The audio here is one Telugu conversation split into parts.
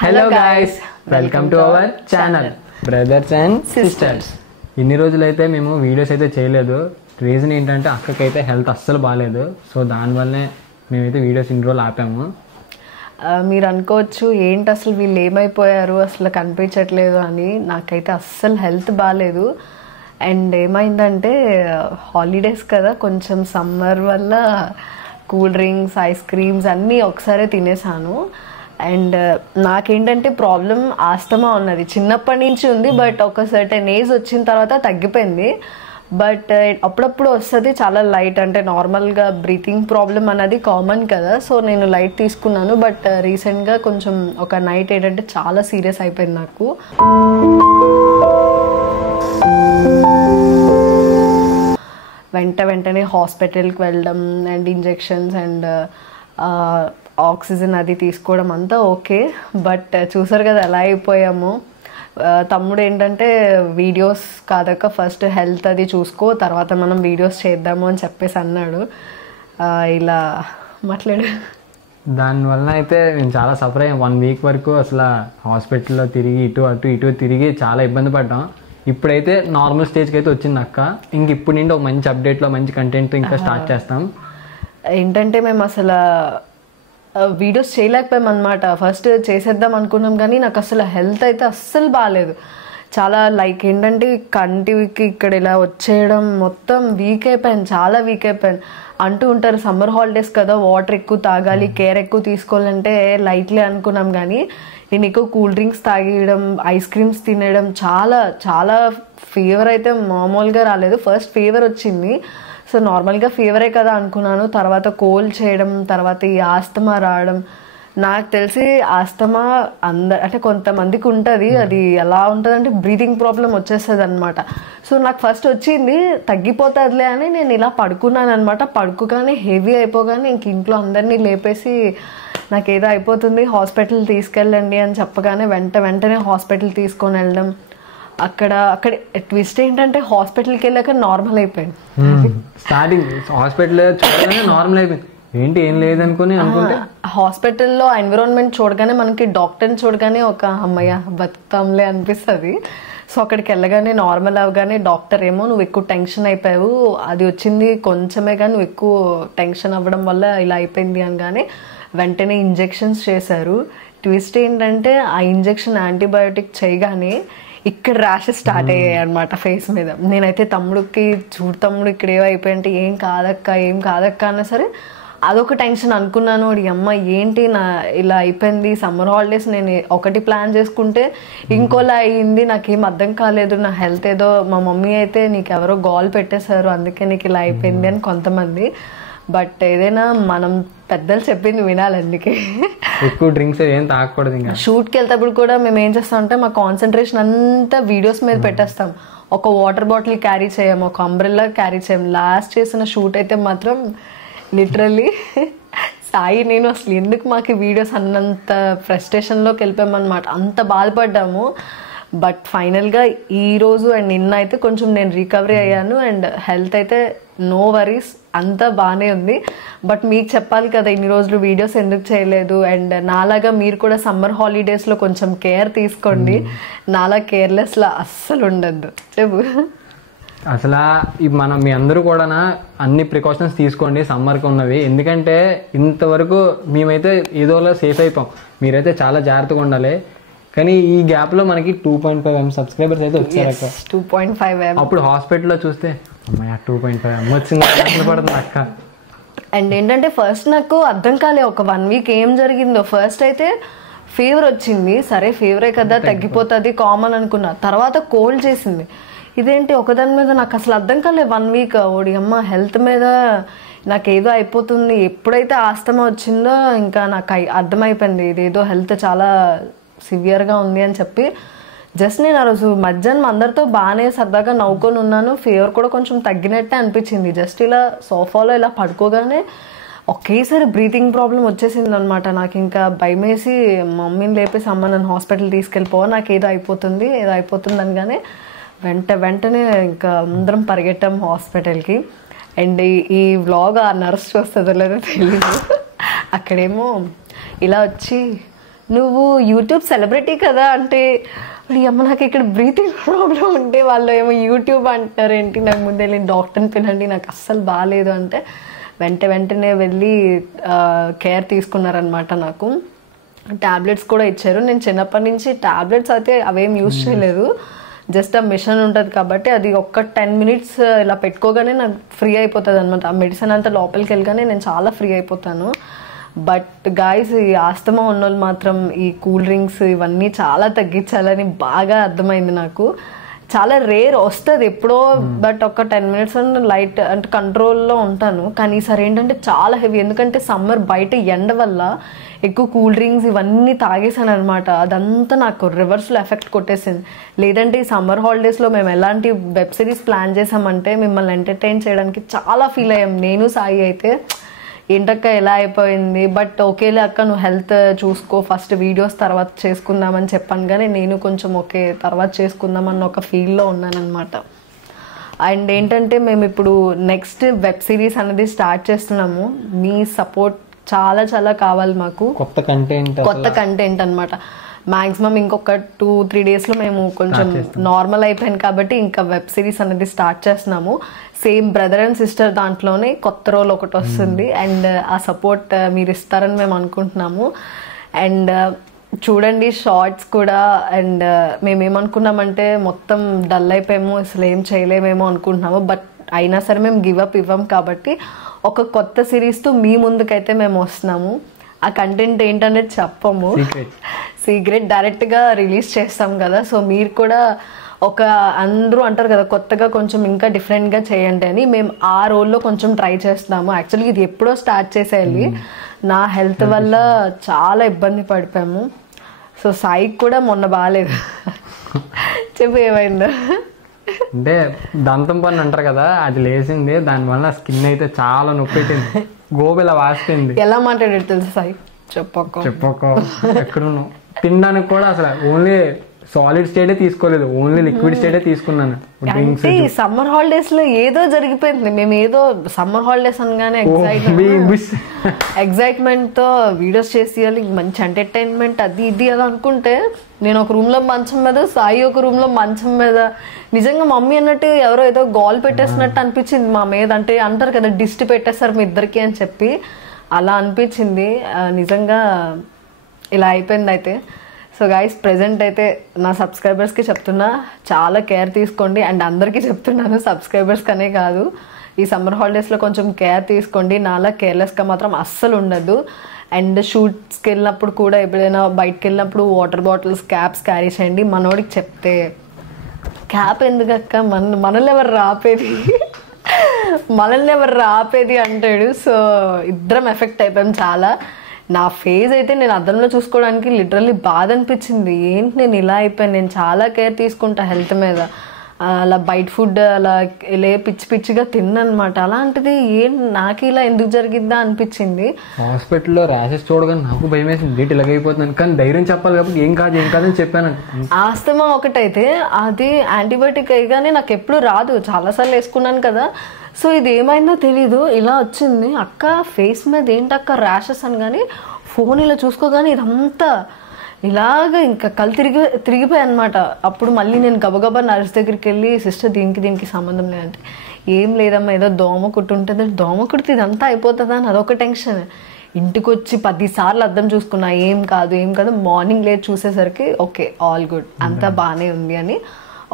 Hello guys, welcome to our channel brothers and sisters. ఇన్ని రోజులైతే మేము వీడియోస్ అయితే చేయలేదు. రీజన్ ఏంటంటే అక్కకైతే హెల్త్ అస్సలు బాగాలేదు. సో దానివల్లనే మేమైతే వీడియోస్ ఇన్ని రోజులు ఆపాము. మీరు అనుకోవచ్చు ఏంటి అసలు వీళ్ళు ఏమైపోయారు, అసలు కనిపించట్లేదు అని. నాకైతే అస్సలు హెల్త్ బాగాలేదు. అండ్ ఏమైందంటే హాలిడేస్ కదా, కొంచెం సమ్మర్ వల్ల కూల్ డ్రింక్స్, ఐస్ క్రీమ్స్ అన్నీ ఒకసారి తినేసాను. అండ్ నాకేంటంటే ప్రాబ్లం ఆస్తమా ఉన్నది, చిన్నప్పటి నుంచి ఉంది. బట్ ఒక సర్టెన్ ఏజ్ వచ్చిన తర్వాత తగ్గిపోయింది. బట్ అప్పుడప్పుడు వస్తుంది, చాలా లైట్, అంటే నార్మల్గా బ్రీతింగ్ ప్రాబ్లం అనేది కామన్ కదా. సో నేను లైట్ తీసుకున్నాను. బట్ రీసెంట్గా కొంచెం ఒక నైట్ ఏంటంటే చాలా సీరియస్ అయిపోయింది నాకు. వెంటనే హాస్పిటల్కి వెళ్ళడం అండ్ ఇంజెక్షన్స్ అండ్ ఆక్సిజన్ అది తీసుకోవడం అంతా ఓకే. బట్ చూసారు కదా ఎలా అయిపోయాము. తమ్ముడు ఏంటంటే వీడియోస్ కాదక్క, ఫస్ట్ హెల్త్ అది చూసుకో, తర్వాత మనం వీడియోస్ చేద్దాము అని చెప్పేసి అన్నాడు. ఇలా మాట్లాడు. దానివల్ల అయితే నేను చాలా సఫర్ అయ్యాను. 1 వీక్ వరకు అసలు హాస్పిటల్లో తిరిగి ఇటు తిరిగి చాలా ఇబ్బంది పడ్డాం. ఇప్పుడైతే నార్మల్ స్టేజ్కి అయితే వచ్చింది అక్క. ఇంక ఇప్పుడు నుండి ఒక మంచి అప్డేట్లో మంచి కంటెంట్ ఇంకా స్టార్ట్ చేస్తాం. ఏంటంటే మేము అసలు వీడియోస్ చేయలేకపోయాం అనమాట. ఫస్ట్ చేసేద్దాం అనుకున్నాం కానీ నాకు అసలు హెల్త్ అయితే అస్సలు బాగాలేదు. చాలా లైక్ ఏంటంటే కంటికి ఇక్కడ ఇలా వచ్చేయడం, మొత్తం వీక్ అయిపోయాను, చాలా వీక్ అయిపోయాను. అంటూ ఉంటారు సమ్మర్ హాలిడేస్ కదా, వాటర్ ఎక్కువ తాగాలి, కేర్ ఎక్కువ తీసుకోవాలంటే లైట్లే అనుకున్నాం. కానీ నేను ఎక్కువ కూల్ డ్రింక్స్ తాగేయడం, ఐస్ క్రీమ్స్ తినేయడం, చాలా ఫీవర్ అయితే మామూలుగా రాలేదు. ఫస్ట్ ఫీవర్ వచ్చింది. సో నార్మల్గా ఫీవరే కదా అనుకున్నాను. తర్వాత కోల్డ్ చేయడం, తర్వాత ఈ ఆస్తమా రావడం. నాకు తెలిసి ఆస్తమా అంటే కొంతమందికి ఉంటుంది. అది ఎలా ఉంటుంది అంటే బ్రీతింగ్ ప్రాబ్లం వచ్చేస్తుంది అనమాట. సో నాకు ఫస్ట్ వచ్చింది, తగ్గిపోతుందిలే అని నేను ఇలా పడుకున్నాను అనమాట. పడుకోగానే హెవీ అయిపోగానే ఇంక ఇంట్లో అందరినీ లేపేసి నాకు ఏదో అయిపోతుంది, హాస్పిటల్ తీసుకెళ్ళండి అని చెప్పగానే వెంటనే హాస్పిటల్ తీసుకొని వెళ్ళడం. అక్కడ ట్విస్ట్ ఏంటంటే హాస్పిటల్కి వెళ్ళాక నార్మల్ అయిపోయింది. స్టార్టింగ్ హాస్పిటల్ చూడగానే నార్మల్ అయిపోయింది. ఏంటి ఏం లేదనుకుని అనుకుంటే హాస్పిటల్లో ఎన్విరాన్మెంట్ చూడగానే, మనకి డాక్టర్ని చూడగానే ఒక అమ్మయ్య బతుకుతాంలే అనిపిస్తుంది. సో అక్కడికి వెళ్ళగానే నార్మల్ అవగానే డాక్టర్ ఏమో నువ్వు ఎక్కువ టెన్షన్ అయిపోయావు, అది వచ్చింది కొంచెమే కానీ నువ్వు ఎక్కువ టెన్షన్ అవ్వడం వల్ల ఇలా అయిపోయింది అనగానే వెంటనే ఇంజెక్షన్స్ చేశారు. ట్విస్ట్ ఏంటంటే ఆ ఇంజెక్షన్ యాంటీబయోటిక్ చేయగానే ఇక్కడ ర్యాషెస్ స్టార్ట్ అయ్యాయి అనమాట ఫేస్ మీద. నేనైతే తమ్ముడికి చూడు తమ్ముడు ఇక్కడ ఏమైపోయింటే ఏం కాదక్క అన్నా సరే అదొక టెన్షన్ అనుకున్నాను. అమ్మ ఏంటి నా ఇలా అయిపోయింది, సమ్మర్ హాలిడేస్ నేను ఒకటి ప్లాన్ చేసుకుంటే ఇంకోలా అయ్యింది, నాకేం అర్థం కాలేదు, నా హెల్త్ ఏదో. మా మమ్మీ అయితే నీకు ఎవరో గోల్ పెట్టేశారు అందుకే నీకు ఇలా అయిపోయింది అని కొంతమంది. బట్ ఏదైనా మనం పెద్దలు చెప్పింది వినాలి. అందుకే ఎక్కువ డ్రింక్స్ ఏం తాగకూడదు. ఇంకా షూట్కి వెళ్తేప్పుడు కూడా మేము ఏం చేస్తాం అంటే మా కాన్సన్ట్రేషన్ అంతా వీడియోస్ మీద పెట్టేస్తాం. ఒక వాటర్ బాటిల్ క్యారీ చేయము, ఒక అంబ్రెల్లా క్యారీ చేయము. లాస్ట్ చేసిన షూట్ అయితే మాత్రం లిటరల్లీ సాయి నేను అసలు ఎందుకు మాకు వీడియోస్ అన్నంత ఫ్రస్ట్రేషన్లోకి వెళ్ళిపోయామన్నమాట, అంత బాధపడ్డాము. బట్ ఫైనల్గా ఈరోజు అండ్ నిన్న అయితే కొంచెం నేను రికవరీ అయ్యాను. అండ్ హెల్త్ అయితే నో వరీస్, అంతా బాగానే ఉంది. బట్ మీకు చెప్పాలి కదా ఇన్ని రోజులు వీడియోస్ ఎందుకు చేయలేదు. అండ్ నాలాగా మీరు కూడా సమ్మర్ హాలిడేస్లో కొంచెం కేర్ తీసుకోండి. నాలా కేర్లెస్లా అస్సలు ఉండద్దు. చెప్పు. అసలు మనం మీ అందరూ కూడా అన్ని ప్రికాషన్స్ తీసుకోండి సమ్మర్కి ఉన్నవి. ఎందుకంటే ఇంతవరకు మేమైతే ఏదోలా సేఫ్ అయిపోయాం, మీరైతే చాలా జాగ్రత్తగా ఉండాలి. కానీ ఈ గ్యాప్ లో మనకి 2.5M సబ్స్క్రైబర్స్ అయితే వచ్చారు. 2.5M. అప్పుడు హాస్పిటల్లో చూస్తే అమ్మాయి 2.5M వచ్చింది పడుతుంది అక్క. అండ్ ఏంటంటే ఫస్ట్ నాకు అర్థం కాలే ఒక 1 వీక్ ఏం జరిగిందో. ఫస్ట్ అయితే ఫీవర్ వచ్చింది, సరే ఫీవరే కదా తగ్గిపోతుంది కామన్ అనుకున్నా. తర్వాత కోల్డ్ చేసింది. ఇదేంటి ఒకదాని మీద నాకు అసలు అర్థం కాలే 1 వీక్. ఓడి అమ్మ హెల్త్ మీద నాకు ఏదో అయిపోతుంది. ఎప్పుడైతే ఆస్తమా వచ్చిందో ఇంకా నాకు అర్థమైపోయింది ఇదేదో హెల్త్ చాలా సివియర్గా ఉంది అని చెప్పి. జస్ట్ నేను ఆ రోజు మధ్యాహ్నం అందరితో బాగానే సరదాగా నవ్వుకొని ఉన్నాను. ఫీవర్ కూడా కొంచెం తగ్గినట్టే అనిపించింది. జస్ట్ ఇలా సోఫాలో ఇలా పడుకోగానే ఒకేసారి బ్రీతింగ్ ప్రాబ్లం వచ్చేసింది అనమాట. నాకు ఇంకా భయం వేసి మమ్మీని లేపేసి అమ్మ నన్ను హాస్పిటల్ తీసుకెళ్ళిపోవా, నాకు ఏదో అయిపోతుంది అనగానే వెంటనే ఇంకా అందరం పరిగెట్టాం హాస్పిటల్కి. అండ్ ఈ వ్లాగ్ ఆ నర్స్ చూస్తుందో లేదో తెలియదు. అక్కడేమో ఇలా వచ్చి నువ్వు యూట్యూబ్ సెలబ్రిటీ కదా అంటే, అమ్మ నాకు ఇక్కడ బ్రీతింగ్ ప్రాబ్లం ఉంటే వాళ్ళు ఏమో యూట్యూబ్ అంటారు ఏంటి, నాకు ముందు వెళ్ళి డాక్టర్ని పిలండి నాకు అస్సలు బాగాలేదు అంటే వెంటనే వెళ్ళి కేర్ తీసుకున్నారనమాట. నాకు టాబ్లెట్స్ కూడా ఇచ్చారు. నేను చిన్నప్పటి నుంచి టాబ్లెట్స్ అయితే అవేం యూజ్ చేయలేదు, జస్ట్ ఆ మిషన్ ఉంటుంది కాబట్టి అది ఒక్క 10 minutes ఇలా పెట్టుకోగానే నాకు ఫ్రీ అయిపోతుంది అనమాట. ఆ మెడిసిన్ అంతా లోపలికి వెళ్ళగానే నేను చాలా ఫ్రీ అయిపోతాను. బట్ గాయస్, ఈ ఆస్తమా ఉన్నోళ్ళు మాత్రం ఈ కూల్ డ్రింక్స్ ఇవన్నీ చాలా తగ్గించాలని బాగా అర్థమైంది నాకు. చాలా రేర్ వస్తుంది ఎప్పుడో, బట్ ఒక 10 minutes లైట్ అంటే కంట్రోల్లో ఉంటాను. కానీ ఈసారి ఏంటంటే చాలా హెవీ, ఎందుకంటే సమ్మర్ బయట ఎండ వల్ల ఎక్కువ కూల్ డ్రింక్స్ ఇవన్నీ తాగేసాను అనమాట. అదంతా నాకు రివర్స్లో ఎఫెక్ట్ కొట్టేసింది. లేదంటే ఈ సమ్మర్ హాలిడేస్లో మేము ఎలాంటి వెబ్ సిరీస్ ప్లాన్ చేసామంటే మిమ్మల్ని ఎంటర్టైన్ చేయడానికి చాలా ఫీల్ అయ్యాం. నేను సాయి అయితే ఏంటక్క ఎలా అయిపోయింది, బట్ ఓకేలే అక్క నువ్వు హెల్త్ చూసుకో, ఫస్ట్ వీడియోస్ తర్వాత చేసుకుందామని చెప్పాను. కానీ నేను కొంచెం ఓకే తర్వాత చేసుకుందామన్న ఒక ఫీల్లో ఉన్నాను అనమాట. అండ్ ఏంటంటే మేము ఇప్పుడు నెక్స్ట్ వెబ్ సిరీస్ అనేది స్టార్ట్ చేస్తున్నాము. మీ సపోర్ట్ చాలా చాలా కావాలి మాకు. కొత్త కంటెంట్ అనమాట. మ్యాక్సిమం ఇంకొక 2-3 daysలో మేము కొంచెం నార్మల్ అయిపోయింది కాబట్టి ఇంకా వెబ్ సిరీస్ అనేది స్టార్ట్ చేస్తున్నాము. సేమ్ బ్రదర్ అండ్ సిస్టర్ దాంట్లోనే కొత్త రోల్ ఒకటి వస్తుంది. అండ్ ఆ సపోర్ట్ మీరు ఇస్తారని మేము అనుకుంటున్నాము. అండ్ చూడండి షార్ట్స్ కూడా. అండ్ మేమేమనుకున్నామంటే మొత్తం డల్ అయిపోయాము, అసలు ఏం చేయలేమేమో అనుకుంటున్నాము. బట్ అయినా సరే మేము గివప్ ఇవ్వం కాబట్టి ఒక కొత్త సిరీస్తో మీ ముందుకైతే మేము వస్తున్నాము. ఆ కంటెంట్ ఏంటనేది చెప్పము, సీక్రెట్, డైరెక్ట్గా రిలీజ్ చేస్తాం కదా. సో మీరు కూడా ఒక అందరూ అంటారు కదా కొత్తగా కొంచెం ఇంకా డిఫరెంట్గా చేయండి అని, మేము ఆ రోల్లో కొంచెం ట్రై చేస్తున్నాము. యాక్చువల్గా ఇది ఎప్పుడో స్టార్ట్ చేసేయాలి, నా హెల్త్ వల్ల చాలా ఇబ్బంది పడిపోయాము. సో సాయికి కూడా మొన్న బాగాలేదు. చెప్పు ఏమైందో. అంటే దంతం పన్ను అంటారు కదా, అది లేచింది, దానివల్ల స్కిన్ అయితే చాలా నొప్పి పెట్టింది, గోబెలా వాసిపోయింది. ఎలా మాట్లాడాడు తెలుసు సాయి, చెప్పక ఎక్కడున్నావు. తినడానికి కూడా అసలు ఓన్లీ సాలిడ్ స్టేటే తీసుకోలేదు, ఓన్లీ లిక్విడ్ స్టేటే తీసుకున్నాను. అంటే ఈ సమ్మర్ హాలిడేస్ లో ఏదో జరిగిపోయింది. మేము ఏదో సమ్మర్ హాలిడేస్ అనగానే ఎగ్జైట్మెంట్ తో వీడియోస్ చేసేయాలి, మంచి ఎంటర్టైన్మెంట్ అది ఇది అది అనుకుంటే, నేను ఒక రూమ్ లో మంచం మీద, సాయి ఒక రూమ్ లో మంచం మీద. నిజంగా మమ్మీ అన్నట్టు ఎవరో ఏదో గోల్ పెట్టేసినట్టు అనిపించింది మా మీద. అంటే అంటారు కదా డిస్ట్ పెట్టేస్తారు మీ ఇద్దరికి అని చెప్పి, అలా అనిపించింది. నిజంగా ఇలా అయిపోయింది అయితే. సో గైస్, ప్రెజెంట్ అయితే నా సబ్స్క్రైబర్స్కి చెప్తున్నా, చాలా కేర్ తీసుకోండి. అండ్ అందరికీ చెప్తున్నాను, సబ్స్క్రైబర్స్ కనే కాదు, ఈ సమ్మర్ హాలిడేస్లో కొంచెం కేర్ తీసుకోండి. నాలా కేర్లెస్గా మాత్రం అస్సలు ఉండద్దు. అండ్ షూట్స్కి వెళ్ళినప్పుడు కూడా, ఎప్పుడైనా బయటకు వెళ్ళినప్పుడు వాటర్ బాటిల్స్, క్యాప్స్ క్యారీ చేయండి. మనోడికి చెప్తే క్యాప్ ఎందుకక్క, మనల్ని ఎవరు రాపేది అంటాడు. సో ఇద్దరం ఎఫెక్ట్ అయిపోయాం చాలా. నా ఫేస్ అయితే నేను అద్దంలో చూసుకోవడానికి లిటరల్లీ బాధ అనిపించింది. ఏంటి నేను ఇలా అయిపోయాను, నేను చాలా కేర్ తీసుకుంటా హెల్త్ మీద. అలా బయట ఫుడ్ అలా పిచ్చిగా తిన్నమాట. అలాంటిది నాకు ఇలా ఎందుకు జరిగిద్దా అనిపించింది. హాస్పిటల్లో ర్యాషెస్ చూడగానే నాకు భయం వేసింది, ఇలాగైపోతున్నాను. కానీ ధైర్యం చెప్పాలి కాబట్టి ఏం కాదని చెప్పాను. ఆస్తమా ఒకటైతే అది యాంటీబయాటిక్ అయ్యగానే నాకు ఎప్పుడు రాదు, చాలాసార్లు వేసుకున్నాను కదా. సో ఇది ఏమైందో తెలీదు, ఇలా వచ్చింది. అక్క ఫేస్ మీద ఏంటక్క ర్యాషెస్ అని కానీ ఫోన్ ఇలా చూసుకోగానే ఇదంతా ఇలాగ ఇంకా కళ్ళు తిరిగిపోయాయి అనమాట. అప్పుడు మళ్ళీ నేను గబగబా నర్స్ దగ్గరికి వెళ్ళి, సిస్టర్ దీనికి సంబంధం లేదంటే, ఏం లేదమ్మా ఏదో దోమ కుట్టు ఉంటుంది, దోమ కుడితే ఇదంతా అయిపోతుందా అని అదొక టెన్షన్. ఇంటికి వచ్చి 10 సార్లు అద్దం చూసుకున్నా, ఏం కాదు. మార్నింగ్ లేట్ చూసేసరికి ఓకే ఆల్ గుడ్, అంతా బాగానే ఉంది అని.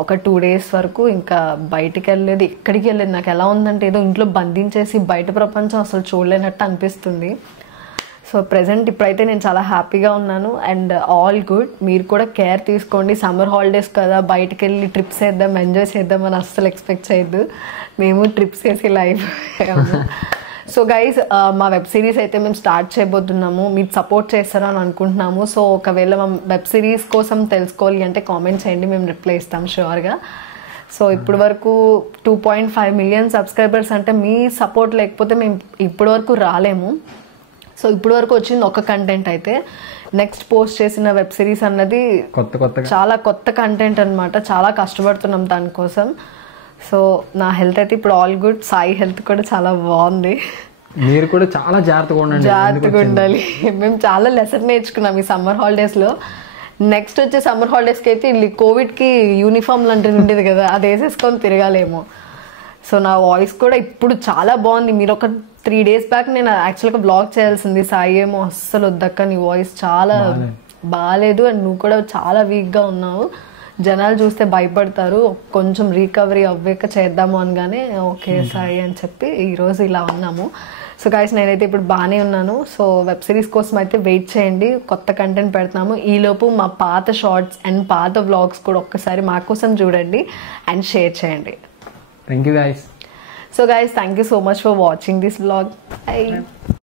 ఒక 2 days వరకు ఇంకా బయటికి వెళ్ళలేదు, ఎక్కడికి వెళ్ళలేదు. నాకు ఎలా ఉందంటే ఏదో ఇంట్లో బంధించేసి బయట ప్రపంచం అసలు చూడలేనట్టు అనిపిస్తుంది. సో ప్రెజెంట్ ఇప్పుడైతే నేను చాలా హ్యాపీగా ఉన్నాను. And all good. మీరు కూడా కేర్ తీసుకోండి. సమ్మర్ హాలిడేస్ కదా, బయటకు వెళ్ళి ట్రిప్స్ వేద్దాం, ఎంజాయ్ చేద్దాం అని అస్సలు ఎక్స్పెక్ట్ చేయొద్దు. మేము ట్రిప్స్ వేసి లైఫ్. సో గైస్, మా వెబ్ సిరీస్ అయితే మేము స్టార్ట్ చేయబోతున్నాము. మీరు సపోర్ట్ చేస్తారని అనుకుంటున్నాము. సో ఒకవేళ మా వెబ్ సిరీస్ కోసం తెలుసుకోవాలి అంటే కామెంట్ చేయండి, మేము రిప్లై ఇస్తాం షూర్గా. సో ఇప్పటి వరకు 2.5 million సబ్స్క్రైబర్స్ అంటే మీ సపోర్ట్ లేకపోతే మేము ఇప్పటి వరకు రాలేము. సో ఇప్పటి వరకు వచ్చింది ఒక కంటెంట్ అయితే. నెక్స్ట్ పోస్ట్ చేసిన వెబ్ సిరీస్ అన్నది చాలా కొత్త కంటెంట్ అనమాట. చాలా కష్టపడుతున్నాం దానికోసం. సో నా హెల్త్ అయితే ఇప్పుడు ఆల్ గుడ్. సాయి హెల్త్ కూడా చాలా బాగుంది. మీరు కూడా చాలా జాగ్రత్తగా ఉండండి. జాగ్రత్తగా ఉండాలి. మేము చాలా లెసన్ నేర్చుకున్నాం ఈ సమ్మర్ హాలిడేస్లో. నెక్స్ట్ వచ్చే సమ్మర్ హాలిడేస్కి అయితే వీళ్ళు కోవిడ్కి యూనిఫామ్ లాంటిది ఉండేది కదా, అది వేసేసుకొని తిరగాలేమో. సో నా వాయిస్ కూడా ఇప్పుడు చాలా బాగుంది. మీరు ఒక 3 days బ్యాక్ నేను యాక్చువల్గా బ్లాగ్ చేయాల్సింది, సాయి ఏమో అస్సలు వద్దక్క నీ వాయిస్ చాలా బాగాలేదు అండ్ నువ్వు కూడా చాలా వీక్గా ఉన్నావు, జనాలు చూస్తే భయపడతారు, కొంచెం రీకవరీ అవ్వాక చేద్దాము అనగానే ఓకే సాయి అని చెప్పి ఈరోజు ఇలా ఉన్నాము. సో గైస్ నేనైతే ఇప్పుడు బాగానే ఉన్నాను. సో వెబ్ సిరీస్ కోసం అయితే వెయిట్ చేయండి, కొత్త కంటెంట్ పెడతాము. ఈలోపు మా పాత షార్ట్స్ అండ్ పాత వ్లాగ్స్ కూడా ఒక్కసారి మా కోసం చూడండి అండ్ షేర్ చేయండి. Thank you guys. So guys, thank you so much for watching this vlog. Bye.